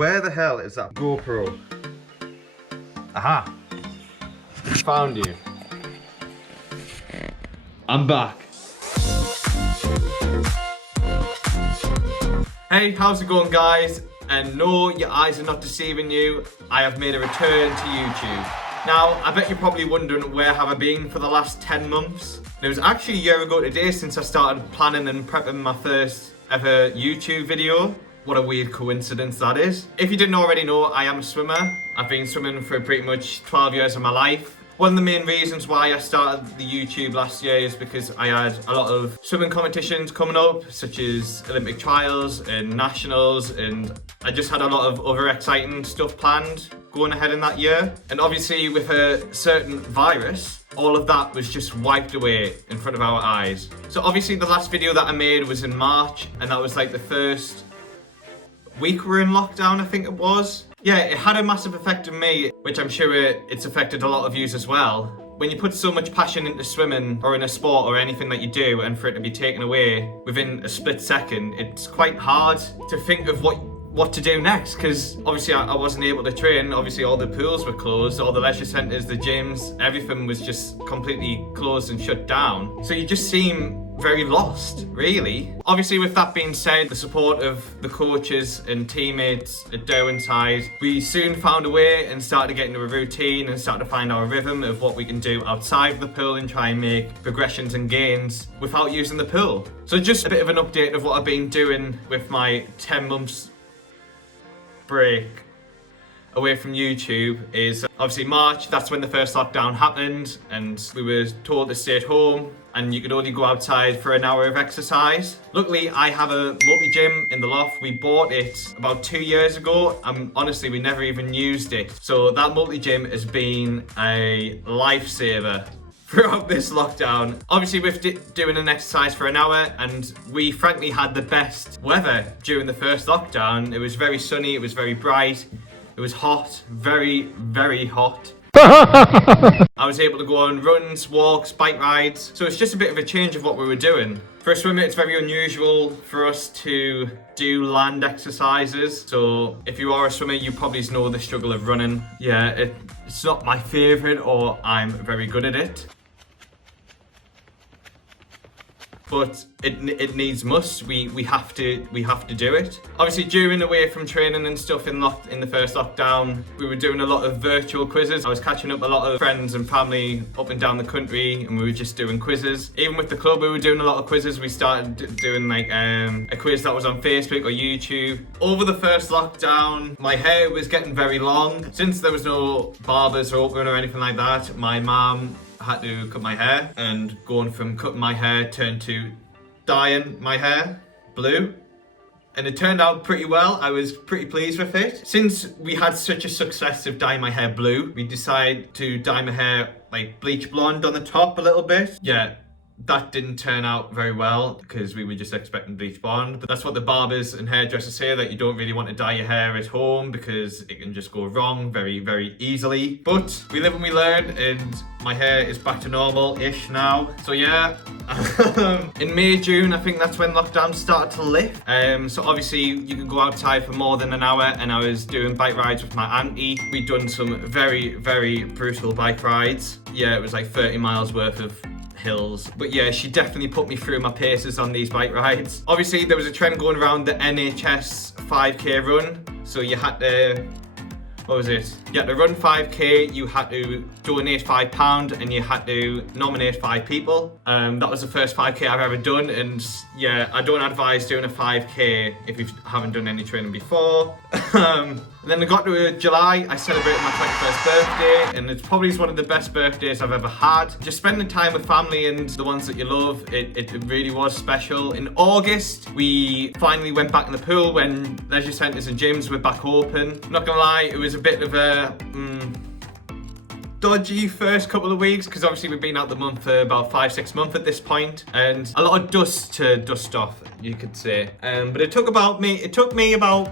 Where the hell is that GoPro? Aha! Found you. I'm back. Hey, how's it going, guys? And no, your eyes are not deceiving you. I have made a return to YouTube. Now, I bet you're probably wondering where have I been for the last 10 months? And it was actually a year ago today since I started planning and prepping my first ever YouTube video. What a weird coincidence that is. If you didn't already know, I am a swimmer. I've been swimming for pretty much 12 years of my life. One of the main reasons why I started the YouTube last year is because I had a lot of swimming competitions coming up, such as Olympic trials and nationals, and I just had a lot of other exciting stuff planned going ahead in that year. And obviously with a certain virus, all of that was just wiped away in front of our eyes. So obviously the last video that I made was in March, and that was like the first week we're in lockdown, I think it was. Yeah, it had a massive effect on me, which I'm sure it's affected a lot of yous as well. When you put so much passion into swimming or in a sport or anything that you do, and for it to be taken away within a split second, it's quite hard to think of what to do next, because obviously I wasn't able to train. Obviously all the pools were closed, all the leisure centres, the gyms, everything was just completely closed and shut down. So you just seem very lost, really. Obviously, with that being said, the support of the coaches and teammates at Derwentide, we soon found a way and started to get into a routine and started to find our rhythm of what we can do outside of the pool and try and make progressions and gains without using the pool. So just a bit of an update of what I've been doing with my 10 months break away from YouTube is obviously March. That's when the first lockdown happened and we were told to stay at home and you could only go outside for an hour of exercise. Luckily, I have a multi-gym in the loft. We bought it about 2 years ago and honestly, we never even used it. So that multi-gym has been a lifesaver throughout this lockdown. Obviously, with doing an exercise for an hour, and we frankly had the best weather during the first lockdown. It was very sunny, it was very bright. It was hot, very, very hot. I was able to go on runs, walks, bike rides. So it's just a bit of a change of what we were doing. For a swimmer, it's very unusual for us to do land exercises. So if you are a swimmer, you probably know the struggle of running. Yeah, it's not my favorite, or I'm very good at it. But it needs must. We have to do it. Obviously, during away from training and stuff in the first lockdown, we were doing a lot of virtual quizzes. I was catching up a lot of friends and family up and down the country, and we were just doing quizzes. Even with the club, we were doing a lot of quizzes. We started doing like a quiz that was on Facebook or YouTube. Over the first lockdown, my hair was getting very long. Since there was no barbers open or anything like that, my mum had to cut my hair, and going from cutting my hair turned to dyeing my hair blue, and it turned out pretty well. I was pretty pleased with it. Since we had such a success of dyeing my hair blue, we decided to dye my hair like bleach blonde on the top a little bit. Yeah, that didn't turn out very well because we were just expecting bleach blonde, but that's what the barbers and hairdressers say, that you don't really want to dye your hair at home because it can just go wrong very, very easily. But we live and we learn, and my hair is back to normal-ish now. So yeah, in May, June, I think that's when lockdown started to lift. So obviously you can go outside for more than an hour, and I was doing bike rides with my auntie. We'd done some very, very brutal bike rides. Yeah, it was like 30 miles worth of hills, but yeah, she definitely put me through my paces on these bike rides. Obviously there was a trend going around the NHS 5k run, so you had to, what was it? You had to run 5k, you had to donate £5, and you had to nominate 5 people. That was the first 5k I've ever done, and yeah, I don't advise doing a 5k if you haven't done any training before. Then I got to July, I celebrated my 21st birthday, and it's probably one of the best birthdays I've ever had. Just spending time with family and the ones that you love, it really was special. In August, we finally went back in the pool when leisure centres and gyms were back open. Not gonna lie, it was a bit of a dodgy first couple of weeks, because obviously we've been out the month for about 5-6 months at this point, and a lot of dust to dust off, you could say. But it took me about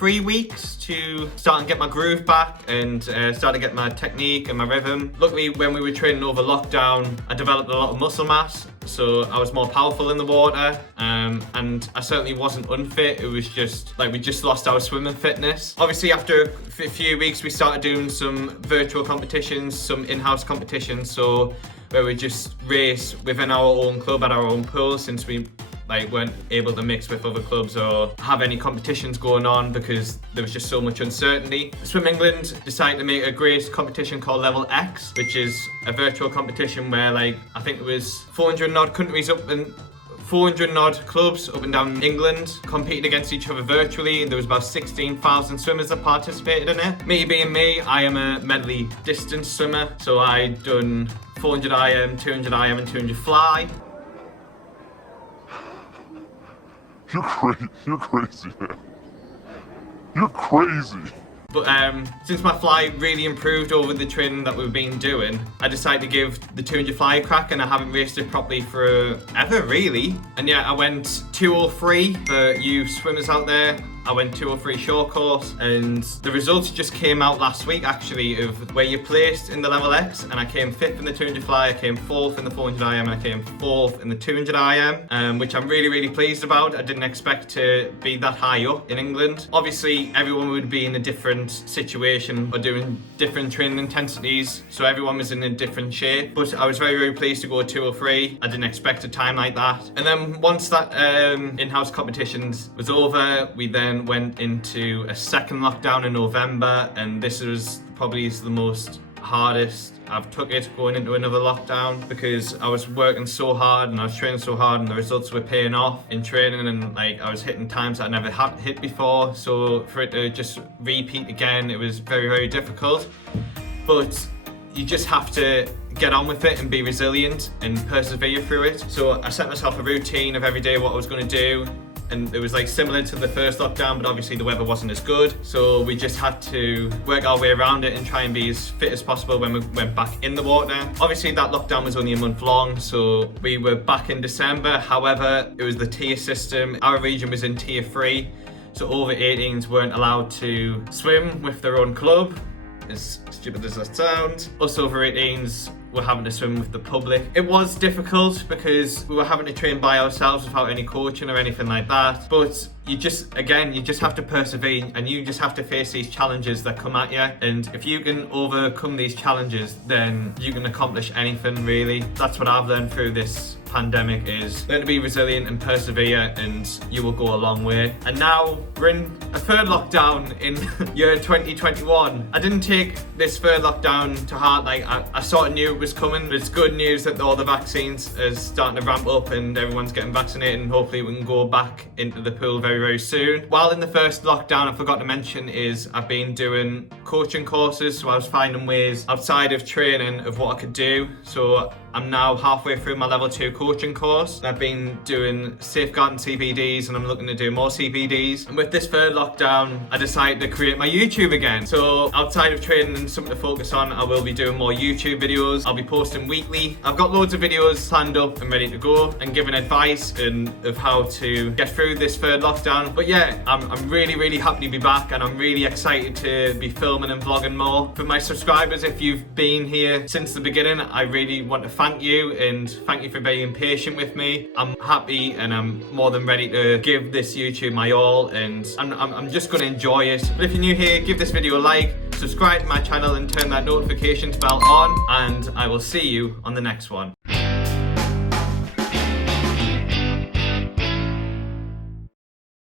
3 weeks to start and get my groove back and start to get my technique and my rhythm. Luckily, when we were training over lockdown, I developed a lot of muscle mass, so I was more powerful in the water, and I certainly wasn't unfit. It was just like we just lost our swimming fitness. Obviously, after a few weeks, we started doing some virtual competitions, some in-house competitions, so where we just race within our own club at our own pool, since we weren't able to mix with other clubs or have any competitions going on because there was just so much uncertainty. Swim England decided to make a great competition called Level X, which is a virtual competition where I think it was 400 and odd countries up in 400 and odd clubs up and down England competing against each other virtually. There was about 16,000 swimmers that participated in it. Me being me, I am a medley distance swimmer, so I done 400 IM, 200 IM and 200 fly. You're crazy, man. You're crazy. But since my fly really improved over the training that we've been doing, I decided to give the 200 fly a crack, and I haven't raced it properly for ever, really. And yeah, I went 203 for you swimmers out there. I went 203 short course, and the results just came out last week actually of where you placed in the Level X, and I came 5th in the 200 fly, I came 4th in the 400 IM, and I came 4th in the 200 IM, which I'm really pleased about. I didn't expect to be that high up in England. Obviously, everyone would be in a different situation or doing different training intensities, so everyone was in a different shape, but I was very pleased to go 203. I didn't expect a time like that. And then once that in-house competitions was over, we then went into a second lockdown in November, and this was probably the most hardest I've took it going into another lockdown, because I was working so hard and I was training so hard, and the results were paying off in training, and I was hitting times that I never had hit before. So for it to just repeat again, it was very difficult. But you just have to get on with it and be resilient and persevere through it. So I set myself a routine of every day what I was going to do, and it was similar to the first lockdown, but obviously the weather wasn't as good, so we just had to work our way around it and try and be as fit as possible when we went back in the water. Obviously that lockdown was only a month long, so we were back in December. However, it was the tier system. Our region was in tier 3, so over 18s weren't allowed to swim with their own club, as stupid as that sounds. Us over 18s were having to swim with the public. It was difficult because we were having to train by ourselves without any coaching or anything like that, but you just have to persevere, and you just have to face these challenges that come at you, and if you can overcome these challenges, then you can accomplish anything, really. That's what I've learned through this pandemic, is learn to be resilient and persevere, and you will go a long way. And now we're in a third lockdown in year 2021. I didn't take this third lockdown to heart. I sort of knew it was coming, but it's good news that all the vaccines are starting to ramp up and everyone's getting vaccinated, and hopefully we can go back into the pool very soon. While in the first lockdown, I forgot to mention is I've been doing coaching courses, so I was finding ways outside of training of what I could do. So I'm now halfway through my level 2 coaching course. I've been doing safeguarding CPDs, and I'm looking to do more CPDs. And with this third lockdown, I decided to create my YouTube again. So outside of training and something to focus on, I will be doing more YouTube videos. I'll be posting weekly. I've got loads of videos planned up and ready to go, and giving advice of how to get through this third lockdown. But yeah, I'm really happy to be back, and I'm really excited to be filming and vlogging more. For my subscribers, if you've been here since the beginning, I really want to thank you, and thank you for being patient with me. I'm happy and I'm more than ready to give this YouTube my all, and I'm just going to enjoy it. But if you're new here, give this video a like, subscribe to my channel and turn that notifications bell on, and I will see you on the next one.